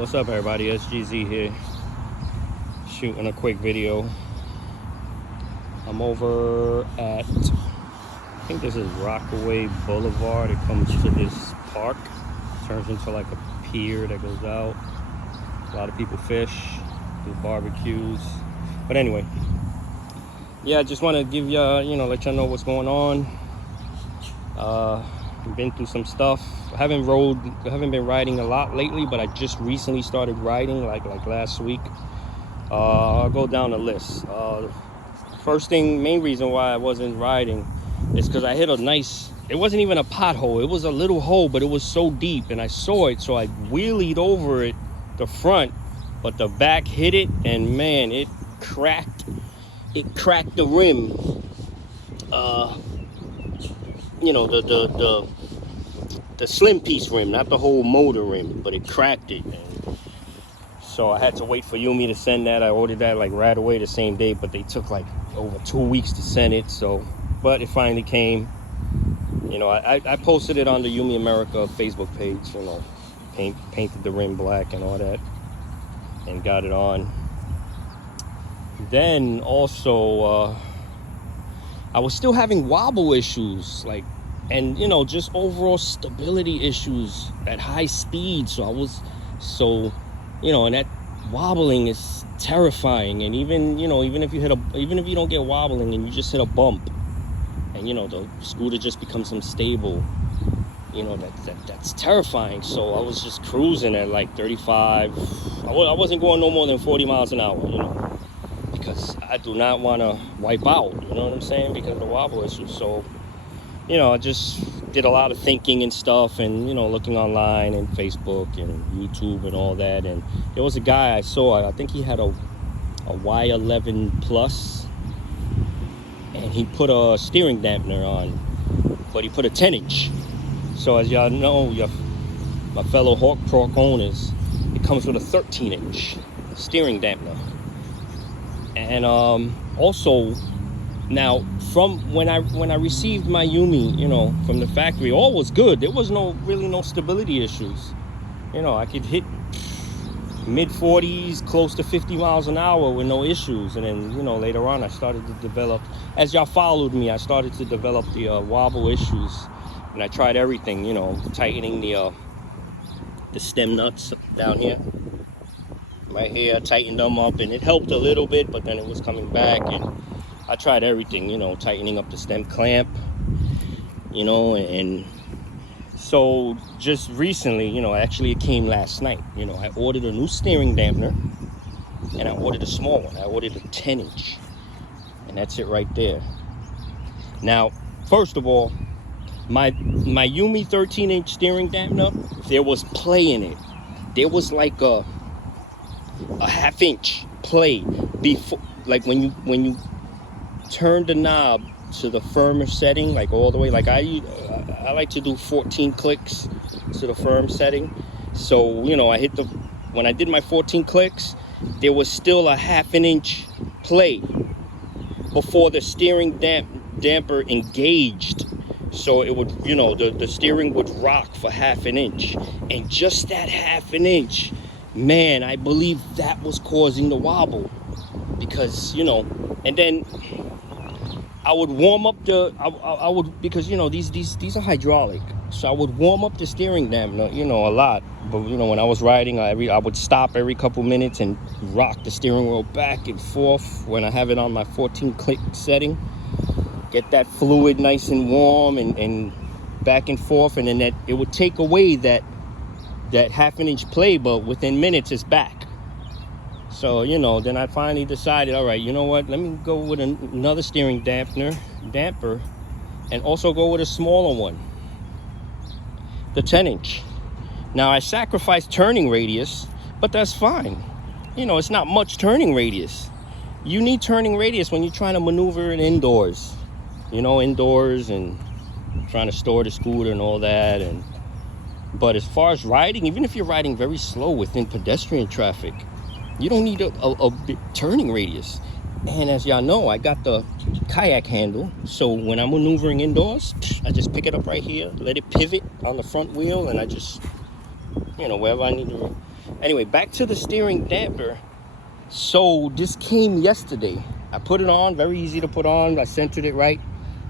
What's up, everybody? SGZ here, shooting a quick video. I'm over at, I think this is Rockaway Boulevard. It comes to this park, turns into like a pier that goes out. A lot of people fish, do barbecues. But anyway, yeah, I just want to give y'all, let y'all know what's going on. Been through some stuff. I haven't been riding a lot lately, but I just recently started riding like last week. I'll go down the list. Main reason why I wasn't riding is because I hit a nice, it wasn't even a pothole, it was a little hole, but it was so deep and I saw it, so I wheelied over it, the front, but the back hit it, and man, it cracked the rim. The slim piece rim, not the whole motor rim, but it cracked it. And so I had to wait for YUME to send that. I ordered that like right away the same day, but they took like over 2 weeks to send it. So, but it finally came. I posted it on the YUME America Facebook page, painted the rim black and all that, and got it on. Then also, I was still having wobble issues, and just overall stability issues at high speed. So and that wobbling is terrifying. And even if you don't get wobbling and you just hit a bump, and the scooter just becomes unstable, that's terrifying. So I was just cruising at like 35. I wasn't going no more than 40 miles an hour, because I do not want to wipe out, you know what I'm saying, because of the wobble issue. So I just did a lot of thinking and stuff, and looking online and Facebook and YouTube and all that. And there was a guy I saw, I think he had a Y11 Plus, and he put a steering dampener on, but he put a 10-inch. So as y'all know, my fellow Hawk Pro owners, it comes with a 13-inch steering dampener. And also, now from when I received my YUME, from the factory, all was good. There was really no stability issues. I could hit mid 40s, close to 50 miles an hour with no issues. And then later on, I started to develop, as y'all followed me, I started to develop the wobble issues, and I tried everything. Tightening the stem nuts down here. Right here, I tightened them up, and it helped a little bit, but then it was coming back. And I tried everything, tightening up the stem clamp, and so just recently, actually it came last night. I ordered a new steering dampener, and I ordered a small one. I ordered a 10-inch, and that's it right there. Now, first of all, my YUME 13-inch steering dampener, there was play in it. There was like a half-inch play before, like when you turn the knob to the firmer setting, like all the way. Like I like to do 14 clicks to the firm setting. So when I did my 14 clicks, there was still a half-inch play before the steering damper engaged. So it would, the steering would rock for half an inch, and just that half an inch, man, I believe that was causing the wobble. Because and then I would warm up I would, because these are hydraulic, so I would warm up the steering dampener a lot. But when I was riding, I would stop every couple minutes and rock the steering wheel back and forth when I have it on my 14 click setting. Get that fluid nice and warm and back and forth, and then that it would take away that half-inch play, but within minutes it's back. So then I finally decided, all right, you know what, let me go with another steering damper, and also go with a smaller one, the 10-inch. Now I sacrificed turning radius, but that's fine. It's not much turning radius. You need turning radius when you're trying to maneuver it indoors, indoors, and trying to store the scooter and all that. But as far as riding, even if you're riding very slow within pedestrian traffic, you don't need a big turning radius. And as y'all know, I got the kayak handle, so when I'm maneuvering indoors, I just pick it up right here, let it pivot on the front wheel, and I just, wherever I need to Anyway, back to the steering damper. So this came yesterday. I put it on, very easy to put on. I centered it right.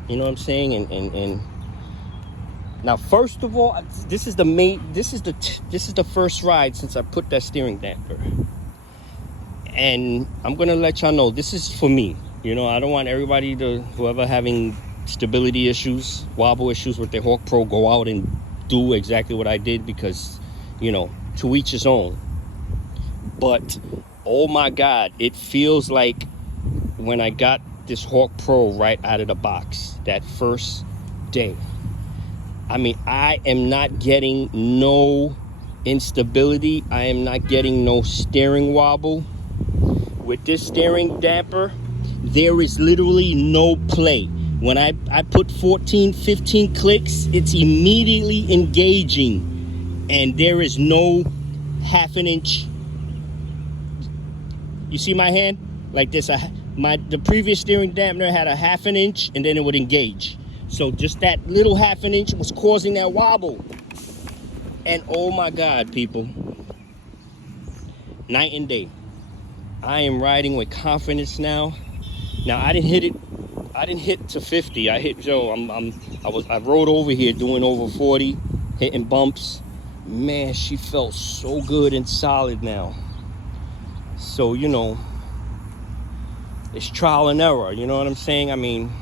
You know what I'm saying? And now, first of all, this is the first ride since I put that steering damper. And I'm gonna let y'all know, this is for me. You know, I don't want everybody to, whoever having stability issues, wobble issues with their Hawk Pro, go out and do exactly what I did, because, you know, to each his own. But oh my God, it feels like when I got this Hawk Pro right out of the box, that first day. I mean, I am not getting no instability. I am not getting no steering wobble. With this steering damper, there is literally no play. When I put 14, 15 clicks, it's immediately engaging. And there is no half an inch. You see my hand? Like this, the previous steering dampener had a half an inch and then it would engage. So just that little half an inch was causing that wobble. And oh my God, people, night and day. I am riding with confidence now. Now I didn't hit to 50. I hit Joe. I rode over here doing over 40, hitting bumps. Man, she felt so good and solid now. So, you know, it's trial and error, you know what I'm saying? I mean,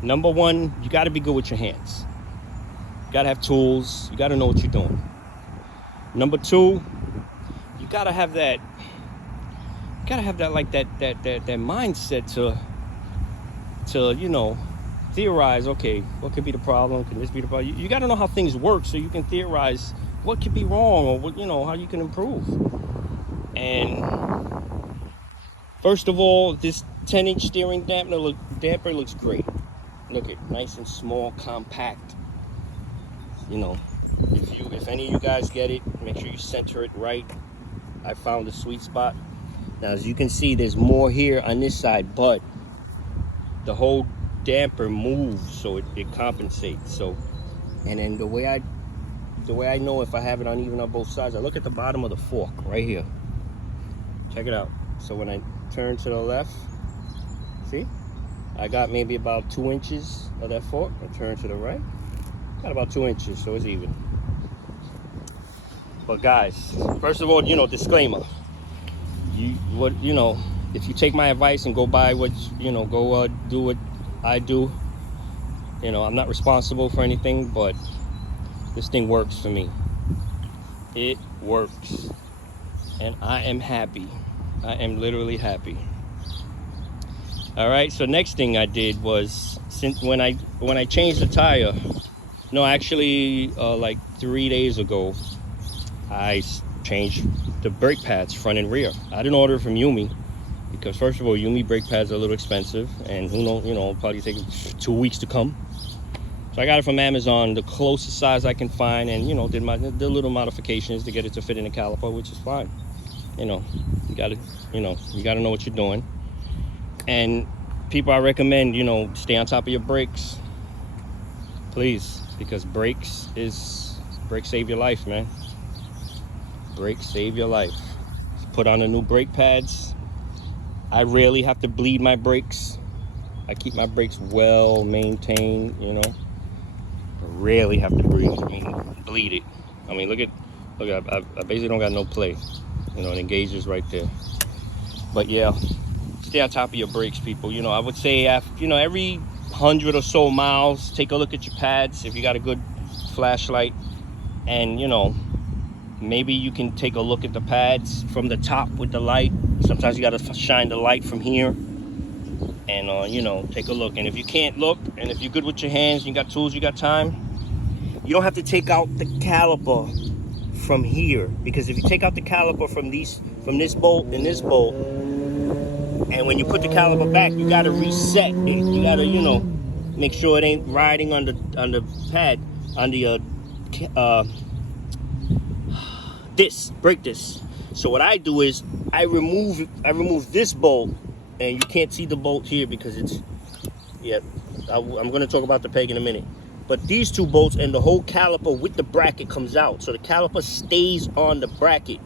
number one, you got to be good with your hands. You got to have tools. You got to know what you're doing. Number two, you got to have that, like that mindset to, you know, theorize, okay, what could be the problem? Can this be the problem? You got to know how things work so you can theorize what could be wrong, or what, you know, how you can improve. And first of all, this 10-inch steering damper looks great. Look at, nice and small, compact. You know, if any of you guys get it, make sure you center it right. I found the sweet spot. Now, as you can see, there's more here on this side, but the whole damper moves, so it compensates. So, and then the way I know if I have it uneven on both sides, I look at the bottom of the fork right here. Check it out. So when I turn to the left, see, I got maybe about 2 inches of that fork. I turn to the right, got about 2 inches, so it's even. But guys, first of all, you know, disclaimer. You know, if you take my advice and go buy what, you know, go do what I do, you know, I'm not responsible for anything, but this thing works for me. It works. And I am happy. I am literally happy. All right, so next thing I did was, since when I changed the tire, no, actually like 3 days ago, I changed the brake pads, front and rear. I didn't order it from YUME because, first of all, YUME brake pads are a little expensive, and who knows, you know, probably take 2 weeks to come. So I got it from Amazon, the closest size I can find, and, you know, did little modifications to get it to fit in the caliper, which is fine. You know, you gotta know what you're doing. And people, I recommend, you know, stay on top of your brakes, please, because brakes save your life, man. Brakes save your life. Put on the new brake pads. I rarely have to bleed my brakes. I keep my brakes well maintained, you know. I rarely have to bleed it. I mean, look, I basically don't got no play. You know, it engages right there. But yeah, stay on top of your brakes, people. You know, I would say, after, you know, every 100 or so miles, take a look at your pads if you got a good flashlight. And, you know, maybe you can take a look at the pads from the top with the light. Sometimes you got to shine the light from here. And, you know, take a look. And if you can't look, and if you're good with your hands, you got tools, you got time, you don't have to take out the caliper from here, because if you take out the caliper from this bolt and this bolt, and when you put the caliper back, you got to reset it. You got to, you know, make sure it ain't riding on the pad, on the brake disc. So what I do is I remove this bolt, and you can't see the bolt here because it's, yeah, I'm going to talk about the peg in a minute. But these two bolts and the whole caliper with the bracket comes out. So the caliper stays on the bracket.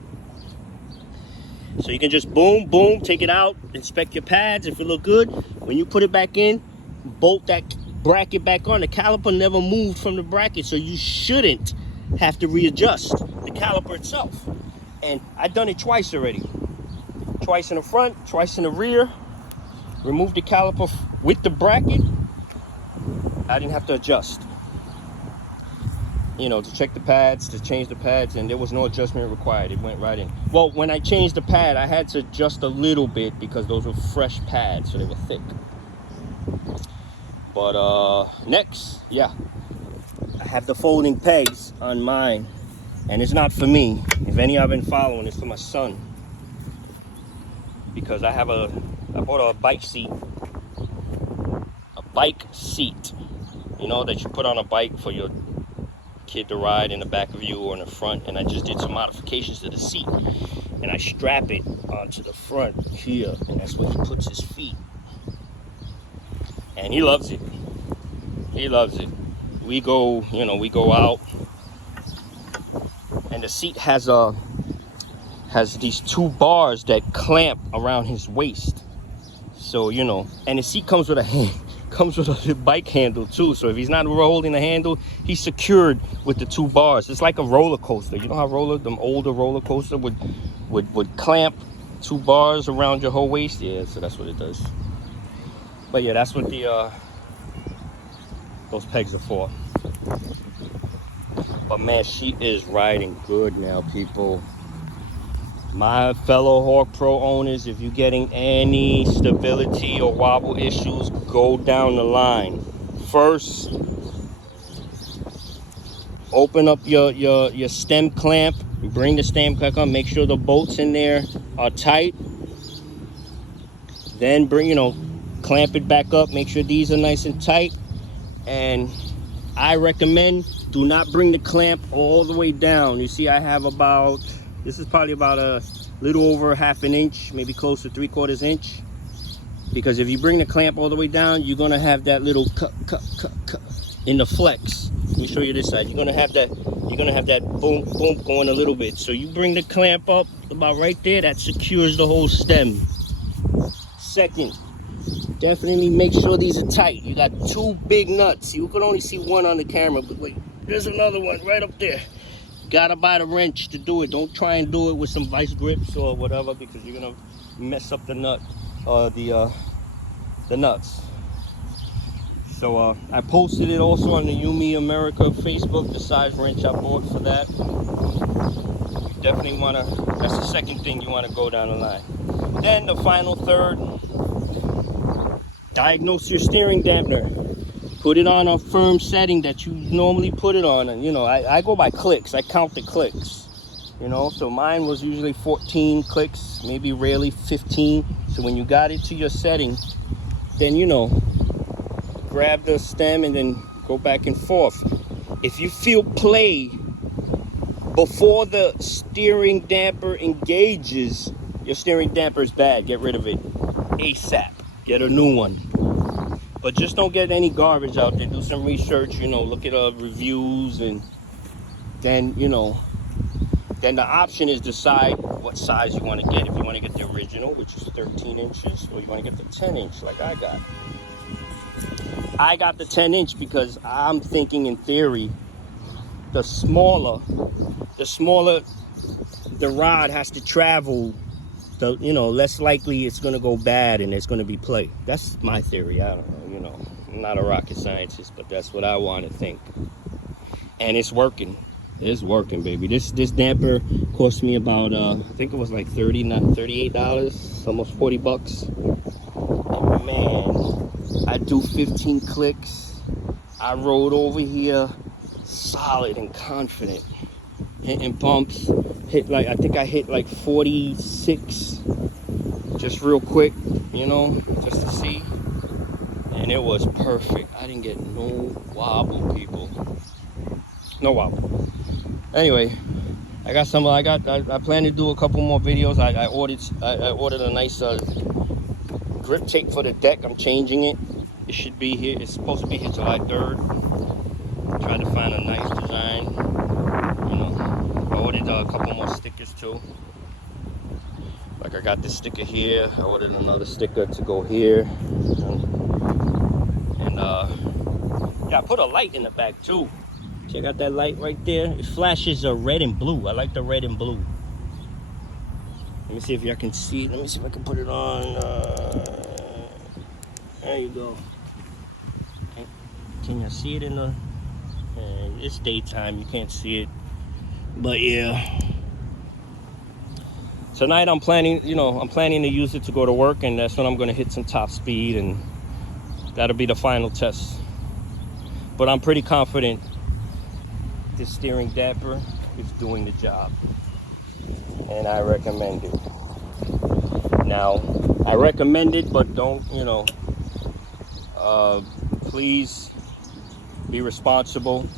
So you can just boom, boom, take it out, inspect your pads. If it look good, when you put it back in, bolt that bracket back on. The caliper never moved from the bracket, so you shouldn't have to readjust the caliper itself. And I've done it twice already. Twice in the front, twice in the rear. Remove the caliper with the bracket. I didn't have to adjust. You know, to check the pads, to change the pads, and there was no adjustment required. It went right in. Well, when I changed the pad, I had to adjust a little bit because those were fresh pads, so they were thick. But next, yeah, I have the folding pegs on mine, and it's not for me. If any I've been following, it's for my son, because I bought a bike seat. A bike seat, you know, that you put on a bike for your kid to ride in the back of you or in the front. And I just did some modifications to the seat, and I strap it onto the front here, and that's where he puts his feet. And he loves it. He loves it. We go, you know, we go out, and the seat has these two bars that clamp around his waist. So, you know, and the seat comes with a bike handle too. So if he's not holding the handle, he's secured with the two bars. It's like a roller coaster. You know how them older roller coaster would clamp two bars around your whole waist? Yeah, so that's what it does. But yeah, that's what those pegs are for. But man, she is riding good now, people. My fellow Hawk Pro owners, if you're getting any stability or wobble issues, go down the line. First, open up your stem clamp. Bring the stem clamp up. Make sure the bolts in there are tight. Then clamp it back up. Make sure these are nice and tight. And I recommend, do not bring the clamp all the way down. You see, I have this is probably about a little over ½ an inch, maybe close to 3/4 inch. Because if you bring the clamp all the way down, you're gonna have that little cut in the flex. Let me show you this side. You're gonna have that boom, boom going a little bit. So you bring the clamp up about right there, that secures the whole stem. Second, definitely make sure these are tight. You got two big nuts. You can only see one on the camera, but wait, there's another one right up there. Gotta buy the wrench to do it. Don't try and do it with some vice grips or whatever, because you're gonna mess up the nut, the nuts. So I posted it also on the YUME America Facebook, the size wrench I bought for that. You definitely wanna, that's the second thing you wanna go down the line. Then the final third, diagnose your steering dampener. Put it on a firm setting that you normally put it on. And I go by clicks. I count the clicks, so mine was usually 14 clicks, maybe rarely 15. So when you got it to your setting, then grab the stem and then go back and forth. If you feel play before the steering damper engages, your steering damper is bad. Get rid of it ASAP. Get a new one. But just don't get any garbage out there. Do some research, look at reviews, and then, then the option is decide what size you want to get. If you want to get the original, which is 13 inches, or you want to get the 10 inch like I got. I got the 10 inch because I'm thinking, in theory, the smaller the rod has to travel, the less likely it's going to go bad and there's going to be play. That's my theory. I don't know, I'm not a rocket scientist, but that's what I want to think. And it's working. It's working, baby. This damper cost me about I think it was like $38, almost 40 bucks. And man, I do 15 clicks. I rode over here solid and confident, hitting bumps. I think I hit like 46 just real quick, just to see. And it was perfect. I didn't get no wobble, people. No wobble. Anyway, I plan to do a couple more videos. I ordered a nice grip tape for the deck. I'm changing it. It should be here. It's supposed to be here July 3rd. Try to find a nice design. I ordered a couple more stickers too. Like I got this sticker here. I ordered another sticker to go here. And yeah, I put a light in the back too. Check out that light right there. It flashes red and blue. I like the red and blue. Let me see if y'all can see it. Let me see if I can put it on. There you go. Can you see it in the... it's daytime, you can't see it. But yeah. Tonight I'm planning, you know, I'm planning to use it to go to work, and that's when I'm gonna hit some top speed, and that'll be the final test. But I'm pretty confident this steering damper is doing the job, and I recommend it. Now, I recommend it, but don't, you know, please be responsible.